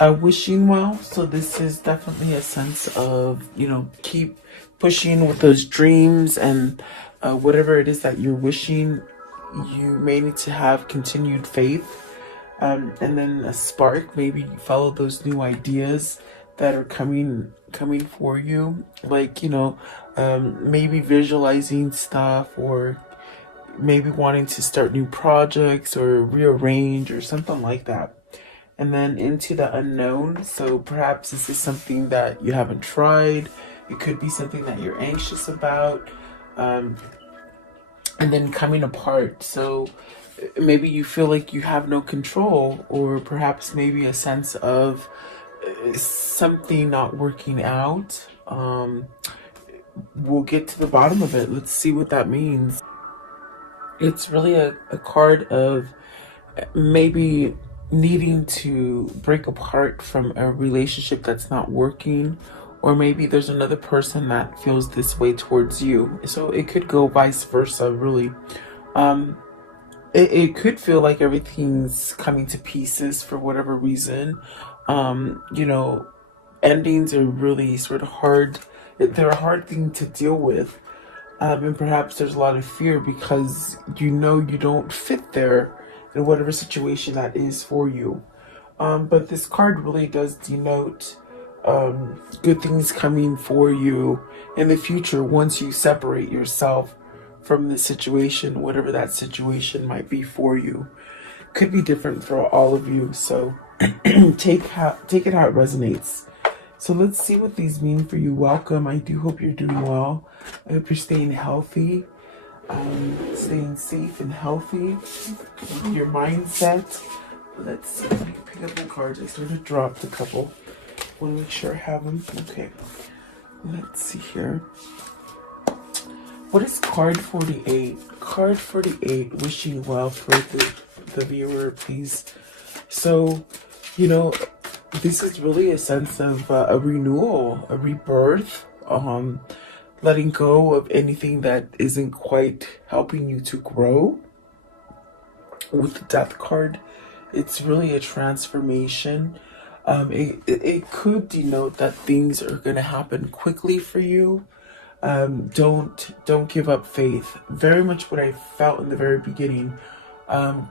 wishing well. So this is definitely a sense of, keep pushing with those dreams and whatever it is that you're wishing. You may need to have continued faith, and then a spark. Maybe follow those new ideas that are coming for you. Like, maybe visualizing stuff, or maybe wanting to start new projects or rearrange or something like that. And then into the unknown. So perhaps this is something that you haven't tried. It could be something that you're anxious about. Um, and then coming apart. So maybe you feel like you have no control, or perhaps maybe a sense of something not working out. We'll get to the bottom of it. Let's see what that means. It's really a card of maybe needing to break apart from a relationship that's not working, or maybe there's another person that feels this way towards you. So it could go vice versa, really. Um, it could feel like everything's coming to pieces for whatever reason. You know, endings are really sort of hard. They're a hard thing to deal with. And perhaps there's a lot of fear because you don't fit there in whatever situation that is for you. But this card really does denote good things coming for you in the future once you separate yourself from the situation, whatever that situation might be for you. Could be different for all of you. So take it how it resonates. So let's see what these mean for you. Welcome. I do hope you're doing well. I hope you're staying healthy, staying safe and healthy with your mindset. Let's see. Let me pick up my cards. I sort of dropped a couple. Want to make sure I have them. Okay. Let's see here. What is card 48? Card 48, wishing well for the viewer, please. So, this is really a sense of a renewal, a rebirth, letting go of anything that isn't quite helping you to grow. With the death card, it's really a transformation. It could denote that things are going to happen quickly for you. Don't give up faith. Very much what I felt in the very beginning.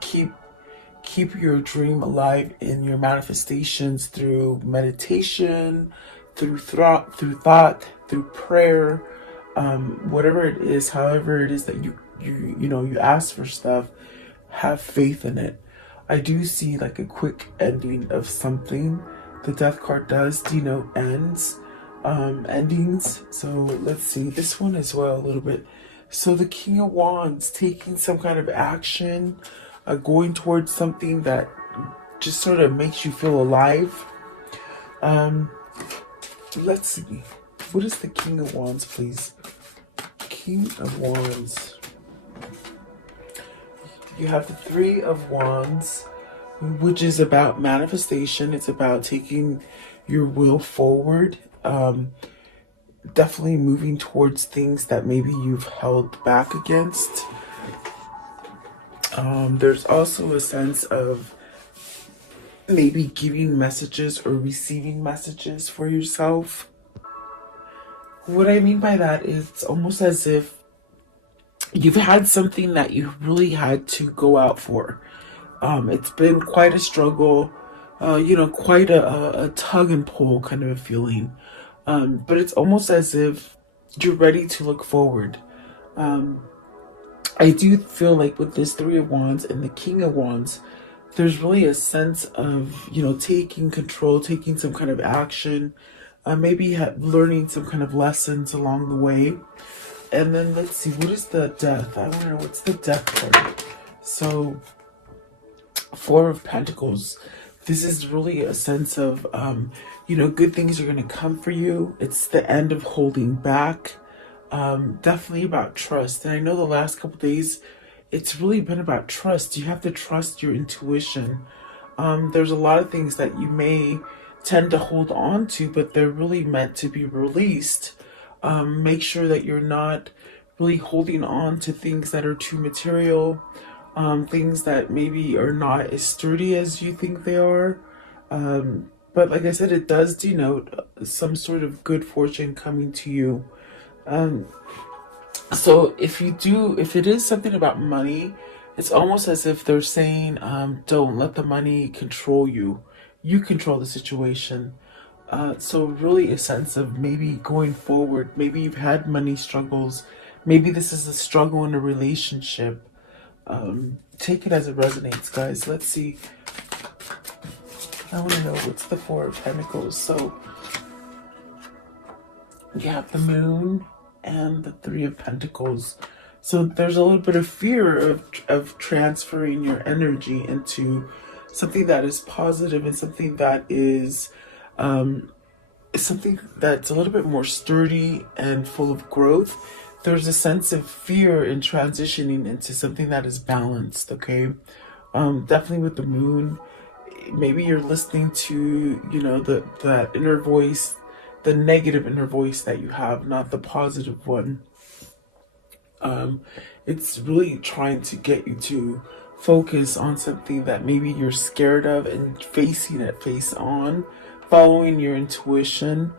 Keep your dream alive in your manifestations through meditation, through thought, through prayer, whatever it is, however it is that you ask for stuff, have faith in it. I do see like a quick ending of something. The death card does denote endings. So let's see this one as well a little bit. So the King of Wands, taking some kind of action, going towards something that just sort of makes you feel alive. Let's see. What is the King of Wands, please? King of Wands. You have the Three of Wands, which is about manifestation. It's about taking your will forward. Definitely moving towards things that maybe you've held back against. There's also a sense of maybe giving messages or receiving messages for yourself. What I mean by that is it's almost as if you've had something that you really had to go out for. It's been quite a struggle, quite a tug and pull kind of a feeling. But it's almost as if you're ready to look forward. I do feel like with this Three of Wands and the King of Wands, there's really a sense of, taking control, taking some kind of action, maybe learning some kind of lessons along the way. And then let's see, what is the death? I want to know, what's the death card? So, Four of Pentacles. This is really a sense of, good things are going to come for you. It's the end of holding back. Definitely about trust. And I know the last couple days, it's really been about trust. You have to trust your intuition. There's a lot of things that you may tend to hold on to, but they're really meant to be released. Make sure that you're not really holding on to things that are too material, things that maybe are not as sturdy as you think they are. But like I said, it does denote some sort of good fortune coming to you. Um, so if it is something about money, it's almost as if they're saying, don't let the money control you. You control the situation. So really a sense of maybe going forward. Maybe you've had money struggles. Maybe this is a struggle in a relationship. Take it as it resonates, guys. Let's see. I want to know what's the Four of Pentacles. So you have the Moon and the Three of Pentacles. So there's a little bit of fear of transferring your energy into something that is positive and something that is something that's a little bit more sturdy and full of growth. There's a sense of fear in transitioning into something that is balanced, okay? Definitely with the Moon, maybe you're listening to, that inner voice, the negative inner voice that you have, not the positive one. It's really trying to get you to focus on something that maybe you're scared of and facing it face on, following your intuition,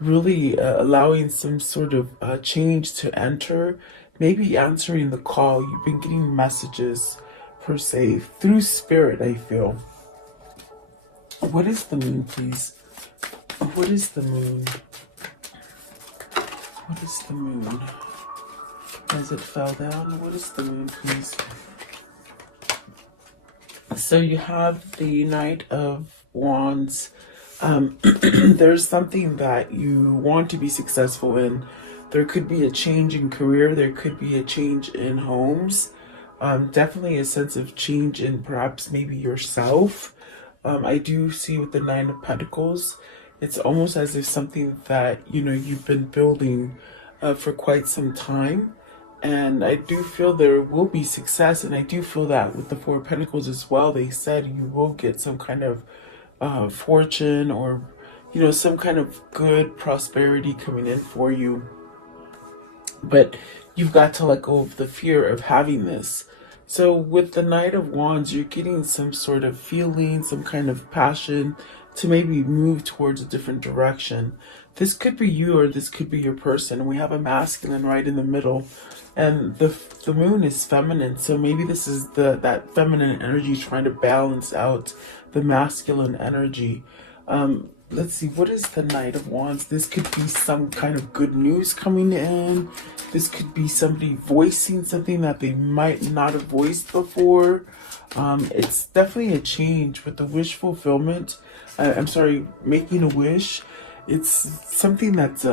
really allowing some sort of change to enter, maybe answering the call. You've been getting messages, per se, through spirit, I feel. What is the Moon, please? What is the Moon? What is the Moon? As it fell down, what is the Moon, please? So you have the Knight of Wands. There's something that you want to be successful in. There could be a change in career. There could be a change in homes. Definitely a sense of change in perhaps maybe yourself. I do see with the Nine of Pentacles, it's almost as if something that, you've been building for quite some time. And I do feel there will be success. And I do feel that with the Four of Pentacles as well, they said you will get some kind of fortune or, some kind of good prosperity coming in for you. But you've got to let go of the fear of having this. So with the Knight of Wands, you're getting some sort of feeling, some kind of passion to maybe move towards a different direction. This could be you or this could be your person. We have a masculine right in the middle. And the Moon is feminine. So maybe this is that feminine energy trying to balance out the masculine energy. Let's see, what is the Knight of Wands? This could be some kind of good news coming in. This could be somebody voicing something that they might not have voiced before. It's definitely a change with the wish fulfillment. I'm sorry, making a wish. It's something that,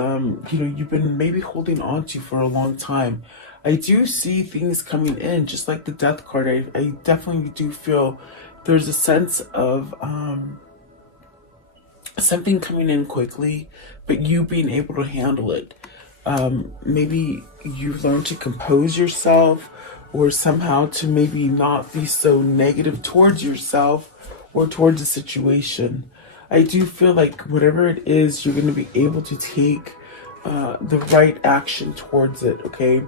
you've been maybe holding on to for a long time. I do see things coming in, just like the Death card. I definitely do feel there's a sense of something coming in quickly, but you being able to handle it. Maybe you've learned to compose yourself or somehow to maybe not be so negative towards yourself or towards a situation. I do feel like whatever it is, you're going to be able to take the right action towards it, okay?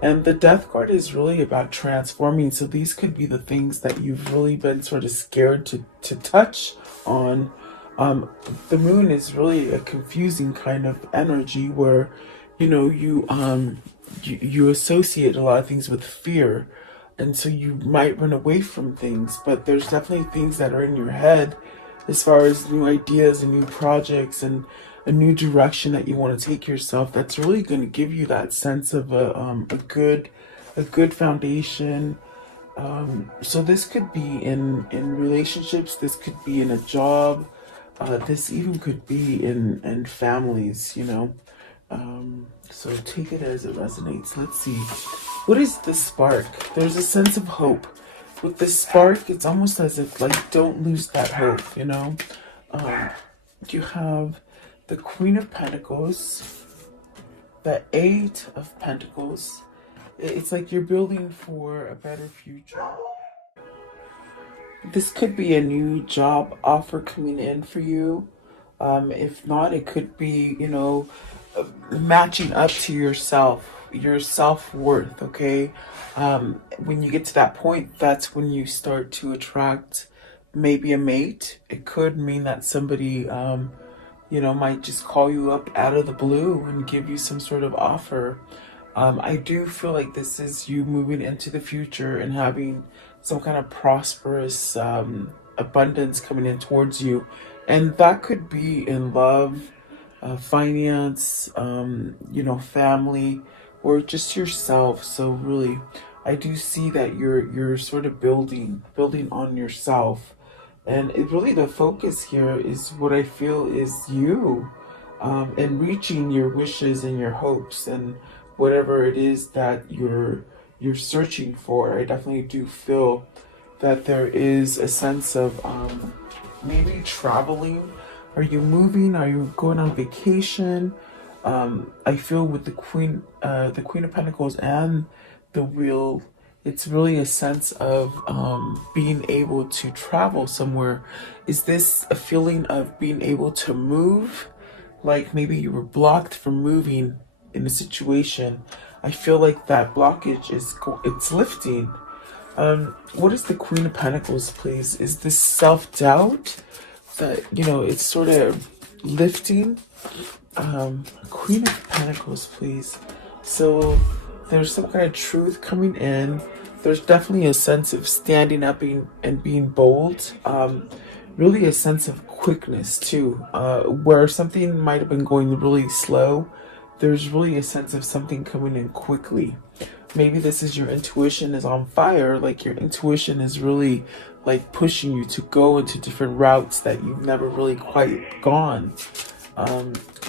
And the Death card is really about transforming. So these could be the things that you've really been sort of scared to touch on. The Moon is really a confusing kind of energy where, you associate a lot of things with fear. And so you might run away from things, but there's definitely things that are in your head as far as new ideas and new projects and a new direction that you want to take yourself. That's really going to give you that sense of a good foundation. So this could be in relationships. This could be in a job. This even could be in families. So take it as it resonates. Let's see. What is the spark? There's a sense of hope. With this spark, it's almost as if, like, don't lose that hope, You have the Queen of Pentacles, the Eight of Pentacles. It's like you're building for a better future. This could be a new job offer coming in for you. If not, it could be, matching up to yourself, your self-worth, okay? When you get to that point, that's when you start to attract maybe a mate. It could mean that somebody, might just call you up out of the blue and give you some sort of offer. I do feel like this is you moving into the future and having some kind of prosperous abundance coming in towards you. And that could be in love, finance, family, or just yourself. So really, I do see that you're sort of building on yourself, and it really the focus here is what I feel is you, and reaching your wishes and your hopes and whatever it is that you're searching for. I definitely do feel that there is a sense of maybe traveling. Are you moving? Are you going on vacation? I feel with the Queen of Pentacles and the Wheel, it's really a sense of being able to travel somewhere. Is this a feeling of being able to move? Like maybe you were blocked from moving in a situation. I feel like that blockage it's lifting. What is the Queen of Pentacles, please? Is this self-doubt that, it's sort of lifting? Queen of Pentacles, please. So there's some kind of truth coming in. There's definitely a sense of standing up and being bold. Really a sense of quickness too. Where something might have been going really slow, there's really a sense of something coming in quickly. Maybe this is your intuition is on fire, like your intuition is really like pushing you to go into different routes that you've never really quite gone.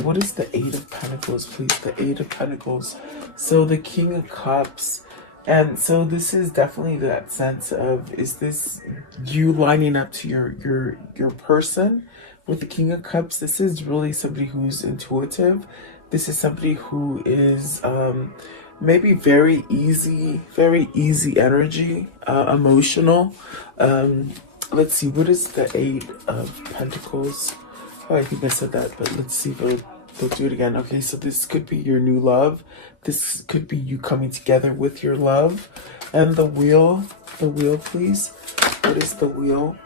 What is the Eight of Pentacles, please? The Eight of Pentacles. So the King of Cups. And so this is definitely that sense of, is this you lining up to your person? With the King of Cups, this is really somebody who's intuitive. This is somebody who is maybe very easy energy, emotional. Let's see, what is the Eight of Pentacles? Oh, I think I said that, but let's see if they'll do it again. Okay, so this could be your new love. This could be you coming together with your love. And the wheel, please. What is the wheel?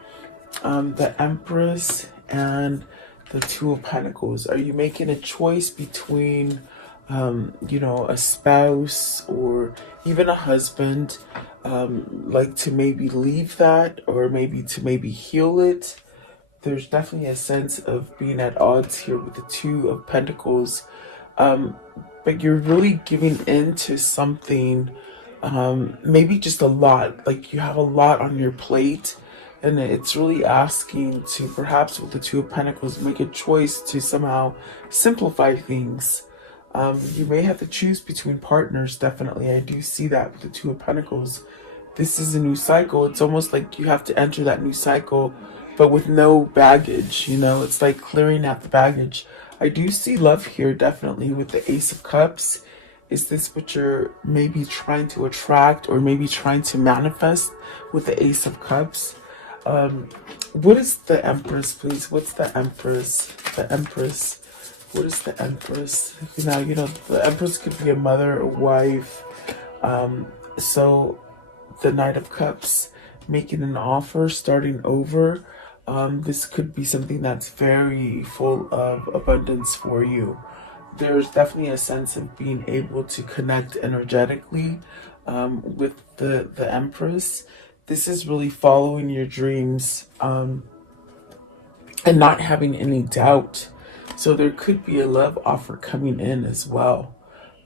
The Empress and the Two of Pentacles. Are you making a choice between, a spouse or even a husband, like to maybe leave that or maybe to heal it? There's definitely a sense of being at odds here with the Two of Pentacles. But you're really giving in to something, maybe just a lot. Like you have a lot on your plate, and it's really asking to perhaps with the Two of Pentacles make a choice to somehow simplify things. You may have to choose between partners, definitely. I do see that with the Two of Pentacles. This is a new cycle. It's almost like you have to enter that new cycle, but with no baggage, It's like clearing out the baggage. I do see love here, definitely, with the Ace of Cups. Is this what you're maybe trying to attract or maybe trying to manifest with the Ace of Cups? What is the Empress, please? What's the Empress? The Empress. What is the Empress? Now, the Empress could be a mother, a wife. So the Knight of Cups, making an offer, starting over. This could be something that's very full of abundance for you. There's definitely a sense of being able to connect energetically with the Empress. This is really following your dreams and not having any doubt. So there could be a love offer coming in as well.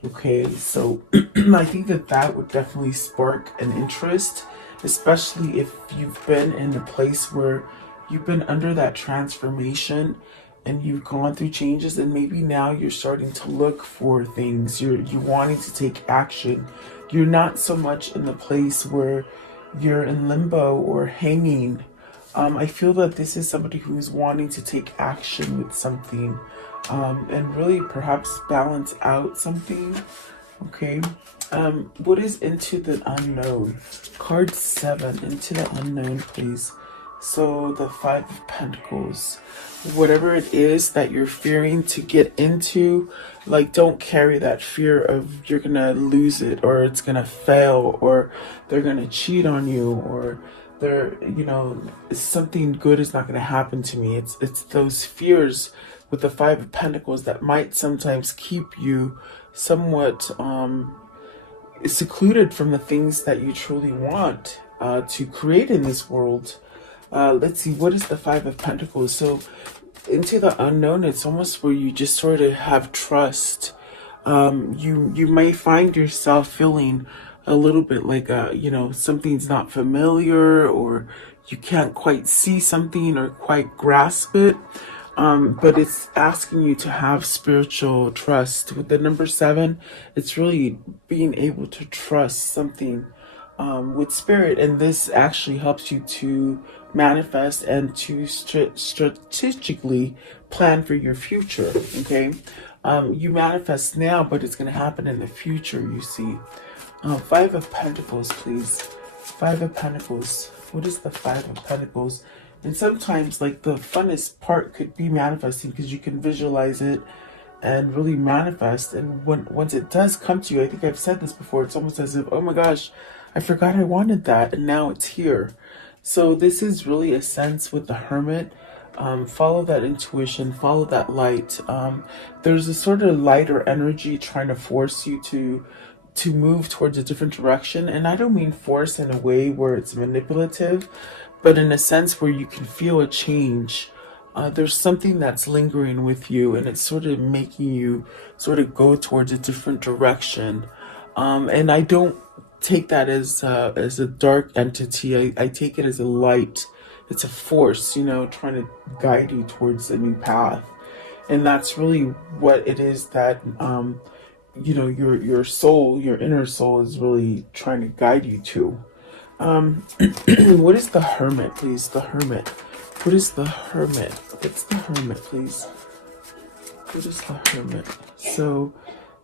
Okay, so I think that would definitely spark an interest, especially if you've been in a place where you've been under that transformation and you've gone through changes, and maybe now you're starting to look for things. You're wanting to take action. You're not so much in the place where you're in limbo or hanging. I feel that this is somebody who's wanting to take action with something, and really perhaps balance out something. Okay. What is Into the Unknown? Card 7, Into the Unknown, please. So the Five of Pentacles. Whatever it is that you're fearing to get into, like, don't carry that fear of you're gonna lose it or it's gonna fail or they're gonna cheat on you or There, something good is not going to happen to me. It's those fears with the Five of Pentacles that might sometimes keep you somewhat secluded from the things that you truly want to create in this world. Let's see, what is the Five of Pentacles? So into the unknown, it's almost where you just sort of have trust. You may find yourself feeling a little bit like something's not familiar, or you can't quite see something or quite grasp it. But it's asking you to have spiritual trust. With the number 7, it's really being able to trust something with spirit, and this actually helps you to manifest and to strategically plan for your future. Okay, you manifest now, but it's going to happen in the future. You see, Five of Pentacles, please. Five of Pentacles. What is the Five of Pentacles? And sometimes, like, the funnest part could be manifesting, because you can visualize it and really manifest. And once it does come to you, I think I've said this before, it's almost as if, oh my gosh, I forgot I wanted that, and now it's here. So this is really a sense with the Hermit. Follow that intuition, follow that light. There's a sort of lighter energy trying to force you to move towards a different direction. And I don't mean force in a way where it's manipulative, but in a sense where you can feel a change. There's something that's lingering with you, and it's sort of making you sort of go towards a different direction. And I don't take that as a dark entity. I take it as a light. It's a force, trying to guide you towards a new path. And that's really what it is that your soul, your inner soul, is really trying to guide you to. What is the Hermit, please? The Hermit. What is the Hermit? What's the Hermit, please? What is the Hermit? So,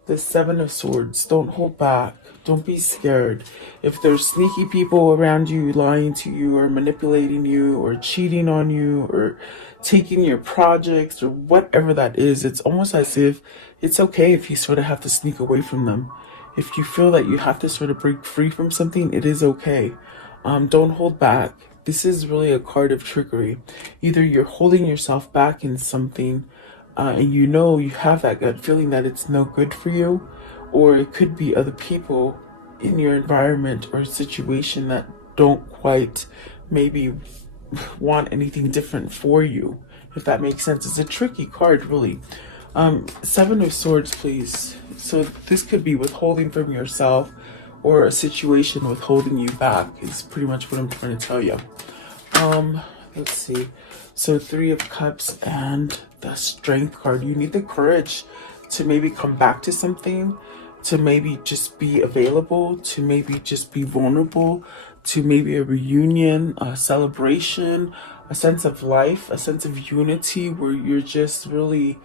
the Seven of Swords. Don't hold back. Don't be scared. If there's sneaky people around you lying to you, or manipulating you, or cheating on you, or taking your projects, or whatever that is, it's almost as if it's okay if you sort of have to sneak away from them. If you feel that you have to sort of break free from something, it is okay. Don't hold back. This is really a card of trickery. Either you're holding yourself back in something, and you have that gut feeling that it's no good for you, or it could be other people in your environment or situation that don't quite maybe want anything different for you, if that makes sense. It's a tricky card, really. Seven of Swords, please. So this could be withholding from yourself, or a situation withholding you back, is pretty much what I'm trying to tell you. Let's see. So Three of Cups and the Strength card. You need the courage to maybe come back to something, to maybe just be available, to maybe just be vulnerable, to maybe a reunion, a celebration, a sense of life, a sense of unity where you're just really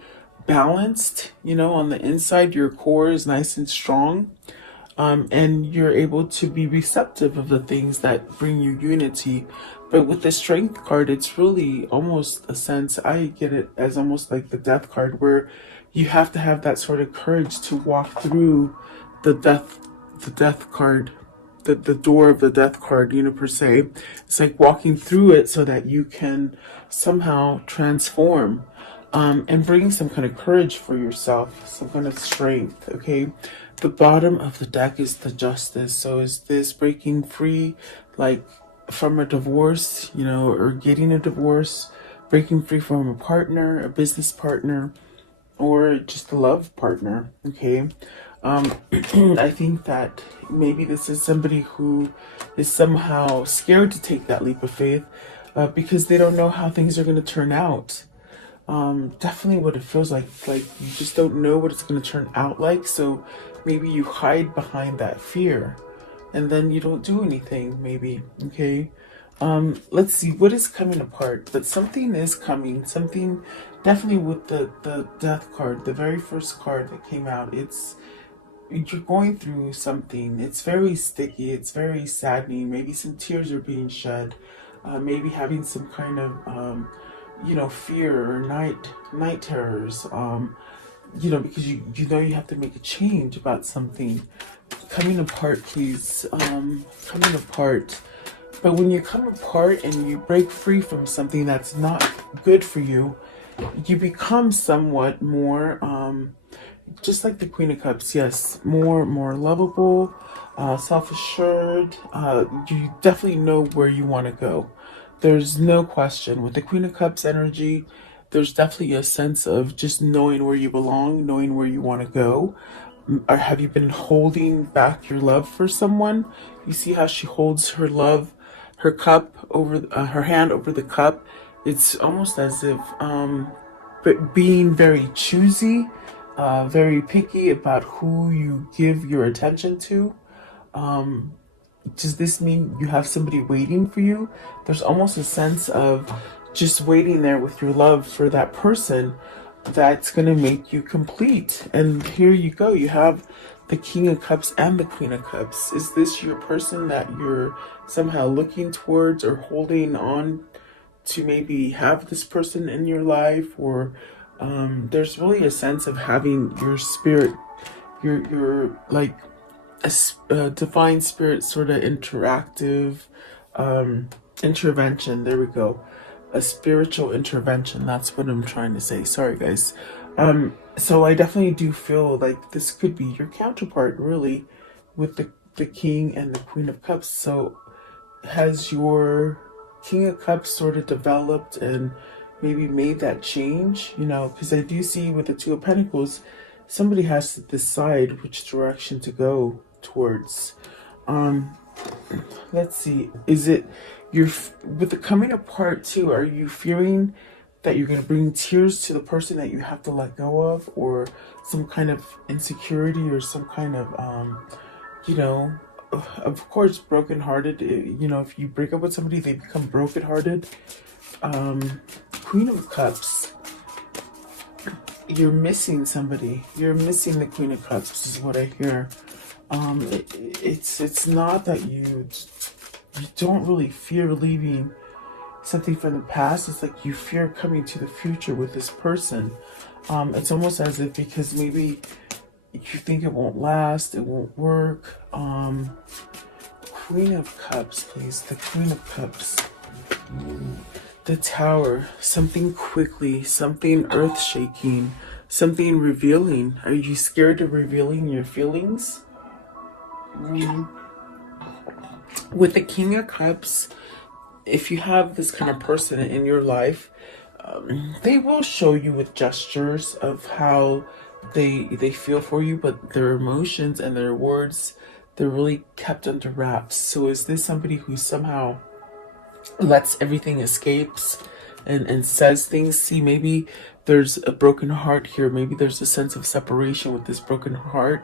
balanced, on the inside, your core is nice and strong. And you're able to be receptive of the things that bring you unity. But with the Strength card, it's really almost a sense, I get it as almost like the Death card, where you have to have that sort of courage to walk through the death card, the door of the Death card, per se. It's like walking through it so that you can somehow transform, and bring some kind of courage for yourself, some kind of strength, okay? The bottom of the deck is the Justice. So is this breaking free, like from a divorce, or getting a divorce, breaking free from a partner, a business partner, or just a love partner, okay? I think that maybe this is somebody who is somehow scared to take that leap of faith, because they don't know how things are going to turn out. Definitely what it feels like you just don't know what it's going to turn out like, so maybe you hide behind that fear, and then you don't do anything, maybe, okay? Let's see, what is coming apart? But something is coming, something, definitely with the Death card, the very first card that came out, you're going through something, it's very sticky, it's very saddening, maybe some tears are being shed, maybe having some kind of, fear or night terrors, because you have to make a change about something. Coming apart, please. Coming apart. But when you come apart and you break free from something that's not good for you, you become somewhat more just like the Queen of Cups, yes, more lovable, self-assured. You definitely know where you want to go. There's no question with the Queen of Cups energy. There's definitely a sense of just knowing where you belong, knowing where you want to go. Or have you been holding back your love for someone? You see how she holds her love, her cup over her hand over the cup. It's almost as if but being very choosy, very picky about who you give your attention to. Does this mean you have somebody waiting for you? There's almost a sense of just waiting there with your love for that person that's going to make you complete. And here you go. You have the King of Cups and the Queen of Cups. Is this your person that you're somehow looking towards or holding on to, maybe have this person in your life? Or there's really a sense of having your spirit, your like a divine spirit sort of interactive intervention. There we go. A spiritual intervention. That's what I'm trying to say. Sorry, guys. So I definitely do feel like this could be your counterpart, really, with the King and the Queen of Cups. So has your King of Cups sort of developed and maybe made that change? You know, because I do see with the Two of Pentacles, somebody has to decide which direction to go towards. Let's see. Is it you're with the coming apart too? Are you fearing that you're going to bring tears to the person that you have to let go of, or some kind of insecurity, or some kind of you know, of course, brokenhearted. You know, if you break up with somebody, they become brokenhearted. Queen of Cups. You're missing somebody. You're missing the Queen of Cups, is what I hear. It's not that you don't really fear leaving something from the past. It's like you fear coming to the future with this person. It's almost as if because maybe you think it won't last, it won't work. Queen of Cups, please. The Queen of Cups. The Tower. Something quickly, something earth-shaking, something revealing. Are you scared of revealing your feelings? With the King of Cups, if you have this kind of person in your life, they will show you with gestures of how they feel for you, but their emotions and their words, they're really kept under wraps. So is this somebody who somehow lets everything escapes and says things? See, maybe there's a broken heart here. Maybe there's a sense of separation with this broken heart,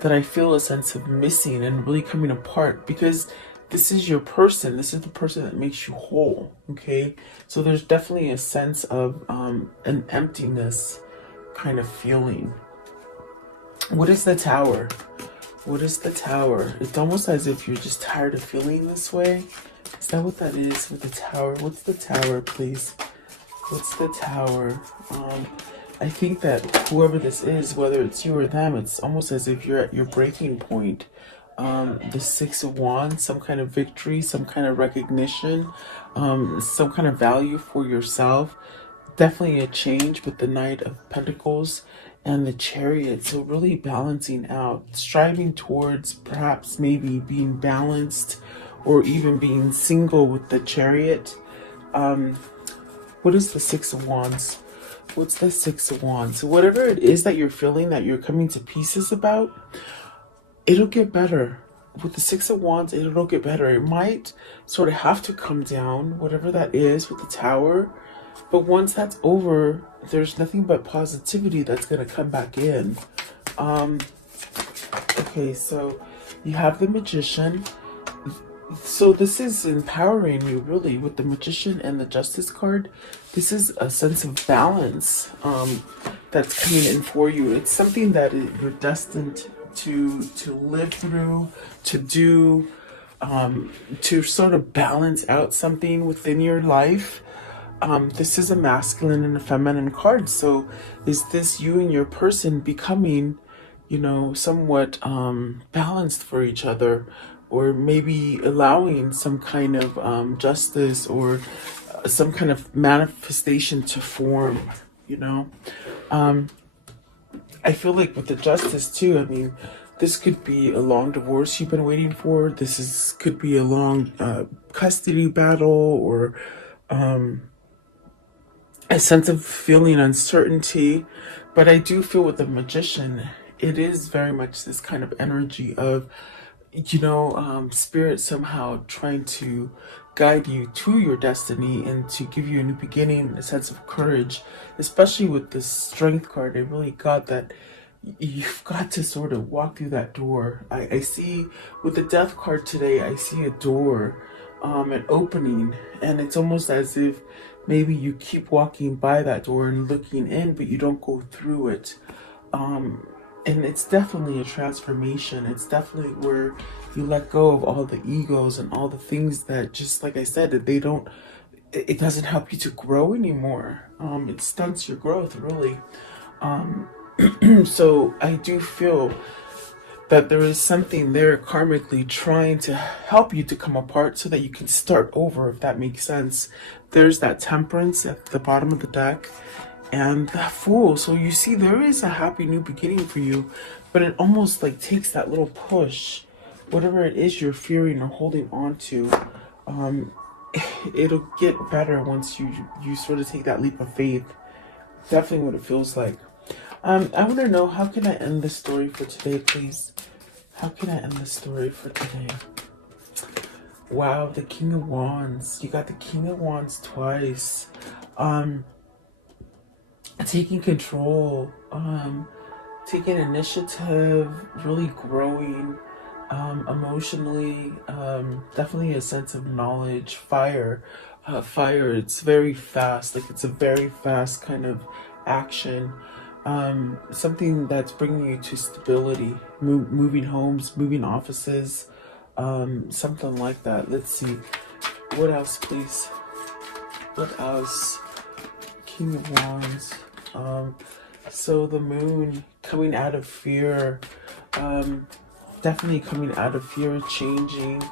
that I feel a sense of missing and really coming apart, because this is your person. This is the person that makes you whole. Okay, so there's definitely a sense of an emptiness kind of feeling. What is the Tower? What is the Tower? It's almost as if you're just tired of feeling this way. Is that what that is with the Tower? What's the Tower, please? What's the Tower? I think that whoever this is, whether it's you or them, it's almost as if you're at your breaking point. The Six of Wands, some kind of victory, some kind of recognition, some kind of value for yourself. Definitely a change with the Knight of Pentacles and the Chariot. So really balancing out, striving towards perhaps maybe being balanced, or even being single with the Chariot. What is the Six of Wands? What's the Six of Wands? So whatever it is that you're feeling, that you're coming to pieces about, it'll get better. With the Six of Wands, it'll get better. It might sort of have to come down, whatever that is with the Tower. But once that's over, there's nothing but positivity that's going to come back in. Okay, so you have the Magician. So this is empowering you, really, with the Magician and the Justice card. This is a sense of balance that's coming in for you. It's something that you're destined to live through, to do, to sort of balance out something within your life. This is a masculine and a feminine card. So is this you and your person becoming, you know, somewhat balanced for each other? or maybe allowing some kind of justice, or some kind of manifestation to form, you know. I feel like with the justice too, I mean, this could be a long divorce you've been waiting for. This is could be a long custody battle, or a sense of feeling uncertainty. But I do feel with the magician, it is very much this kind of energy of, spirit somehow trying to guide you to your destiny and to give you a new beginning, a sense of courage. Especially with this strength card, I really got that you've got to sort of walk through that door. I see with the death card today, I see a door, an opening, and it's almost as if maybe you keep walking by that door and looking in, but you don't go through it. And it's definitely a transformation. It's definitely where you let go of all the egos and all the things that, just like I said, that it doesn't help you to grow anymore. It stunts your growth, really. So I do feel that there is something there karmically trying to help you to come apart so that you can start over, if that makes sense. There's that Temperance at the bottom of the deck, and that Fool. So you see, there is a happy new beginning for you, but it almost like takes that little push, whatever it is you're fearing or holding on to. It'll get better once you sort of take that leap of faith. Definitely what it feels like. I want to know, how can I end the story for today, please? How can I end the story for today? Wow, the King of Wands. You got the King of Wands twice. Taking control, taking initiative, really growing, emotionally, definitely a sense of knowledge. Fire, it's very fast, like it's a very fast kind of action. Something that's bringing you to stability, moving homes, moving offices, something like that. Let's see, what else, please? What else? King of Wands. So the Moon, coming out of fear, definitely coming out of fear, changing,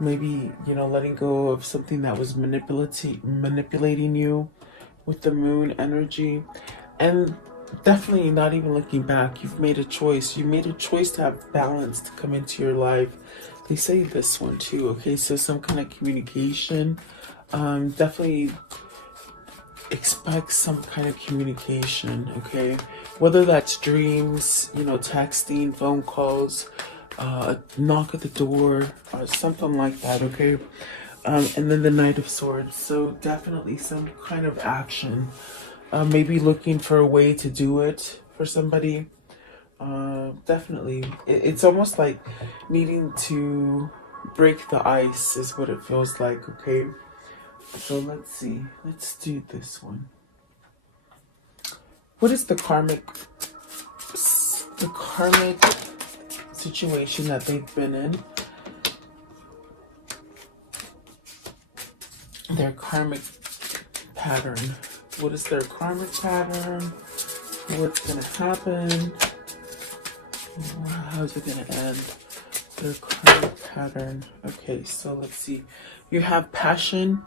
maybe, letting go of something that was manipulating you with the Moon energy. And definitely not even looking back. You've made a choice. You made a choice to have balance to come into your life. They say this one too. Okay, so some kind of communication. Definitely expect some kind of communication. Okay, whether that's dreams, texting, phone calls, a knock at the door, or something like that. Okay, and then the Knight of Swords. So definitely some kind of action. Maybe looking for a way to do it for somebody. Definitely. It's almost like needing to break the ice is what it feels like, okay? So let's see. Let's do this one. What is the karmic situation that they've been in? Their karmic pattern. What is their karmic pattern? What's going to happen? How's it going to end? Their karmic pattern. Okay, so let's see. You have passion,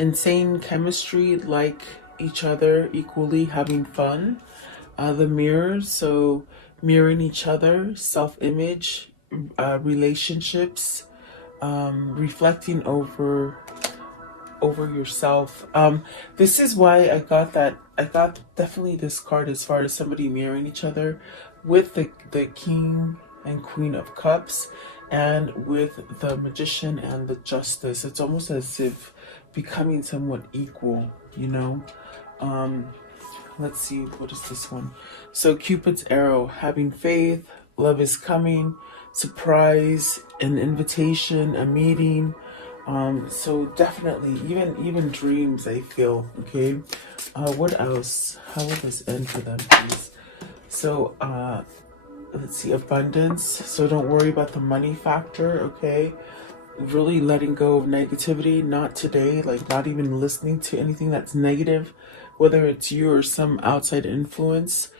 insane chemistry, like each other equally, having fun. The Mirror, so mirroring each other, self-image, relationships, reflecting over yourself. This is why I got that. I got definitely this card as far as somebody mirroring each other with the King and Queen of Cups, and with the Magician and the Justice. It's almost as if becoming somewhat equal, Let's see, what is this one? So Cupid's arrow, having faith, love is coming, surprise, an invitation, a meeting. So definitely, even dreams, I feel. Okay, what else? How will this end for them, please? So let's see, abundance. So don't worry about the money factor. Okay, really letting go of negativity. Not today. Like not even listening to anything that's negative, whether it's you or some outside influence.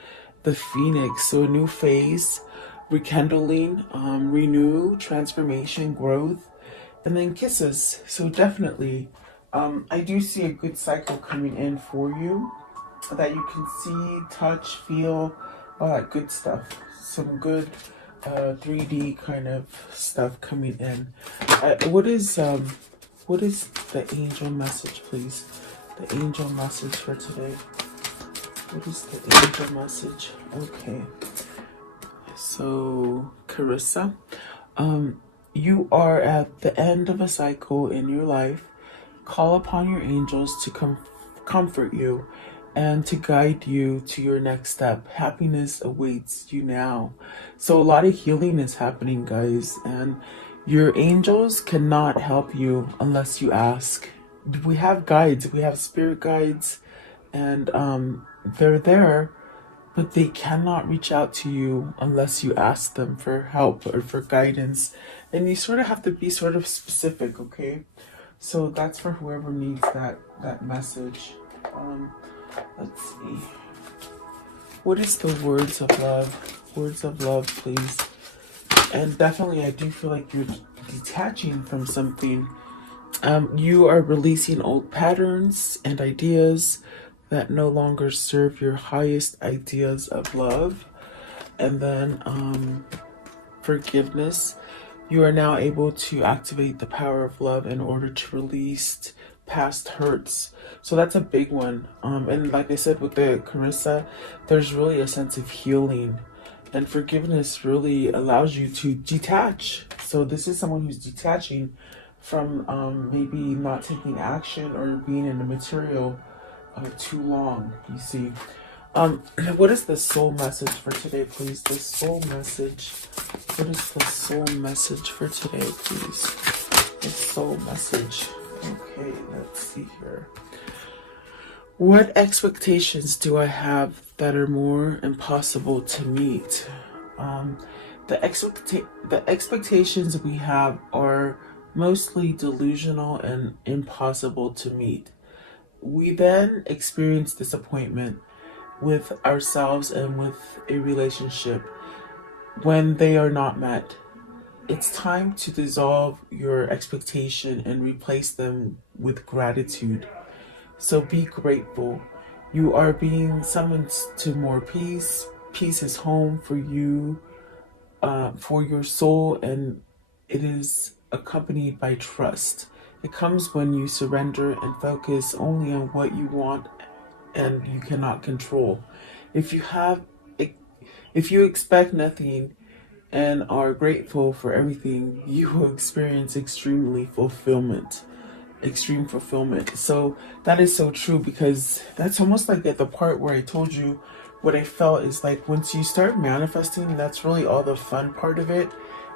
The Phoenix. So a new phase. rekindling, renew, transformation, growth, and then kisses. So definitely, I do see a good cycle coming in for you that you can see, touch, feel, all that good stuff. Some good 3D kind of stuff coming in. What is the angel message, please? The angel message for today. What is the angel message? Okay. So, Carissa, you are at the end of a cycle in your life. Call upon your angels to comfort you and to guide you to your next step. Happiness awaits you now. So, a lot of healing is happening, guys, and your angels cannot help you unless you ask. We have guides, we have spirit guides, and they're there, but they cannot reach out to you unless you ask them for help or for guidance. And you sort of have to be sort of specific, okay? So that's for whoever needs that message. Let's see. What is the words of love? Words of love, please. And definitely, I do feel like you're detaching from something. You are releasing old patterns and ideas that no longer serve your highest ideas of love. And then forgiveness. You are now able to activate the power of love in order to release past hurts. So that's a big one. And like I said with the Carissa, there's really a sense of healing. And forgiveness really allows you to detach. So this is someone who's detaching from maybe not taking action or being in the material too long, you see. What is the soul message for today, please? The soul message. What is the soul message for today, please? The soul message. Okay, let's see here. What expectations do I have that are more impossible to meet? The expectations we have are mostly delusional and impossible to meet. We then experience disappointment with ourselves and with a relationship when they are not met. It's time to dissolve your expectation and replace them with gratitude. So be grateful. You are being summoned to more peace. Peace is home for you, for your soul, and it is accompanied by trust. It comes when you surrender and focus only on what you want and you cannot control. If you have, if you expect nothing and are grateful for everything, you will experience extreme fulfillment. So that is so true, because that's almost like at the part where I told you what I felt is like once you start manifesting, that's really all the fun part of it.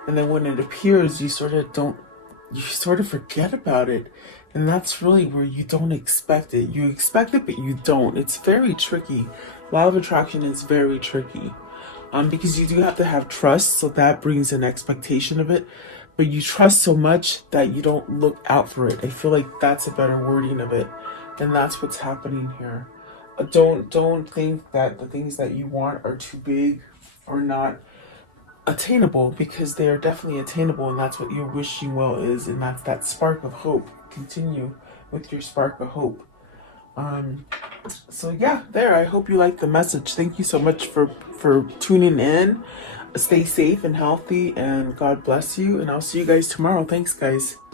And then when it appears, you sort of forget about it. And that's really where you don't expect it. You expect it, but you don't. It's very tricky. Law of attraction is very tricky. Because you do have to have trust, so that brings an expectation of it. But you trust so much that you don't look out for it. I feel like that's a better wording of it. And that's what's happening here. Don't think that the things that you want are too big or not attainable, because they are definitely attainable, and that's what your wishing well is, and that's that spark of hope. Continue with your spark of hope. So yeah, there, I hope you like the message. Thank you so much for tuning in. Stay safe and healthy, and God bless you, and I'll see you guys tomorrow. Thanks, guys.